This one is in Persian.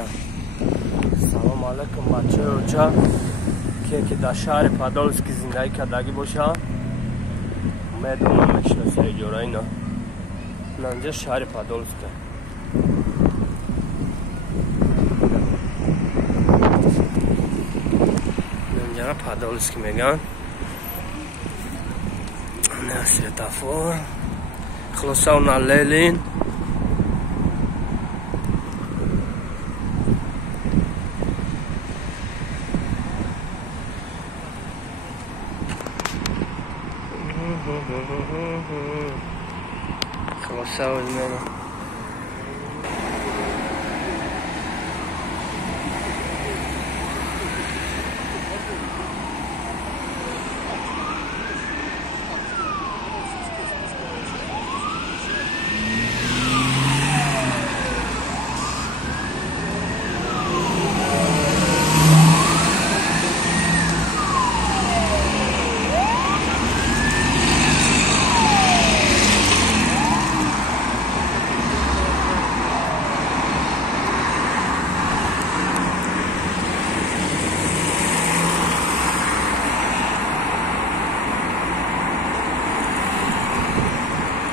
نه. سلام علیکم بچه اوچا که در شهر پادولسکی زندگی کردگی باشه امیدوارم میشناسه جورا اینا. اینجا شهر پادولسک اینجا پادولسکی میگن. نه سویتافور خلاصه اونا لیلین خلاصه وزمینه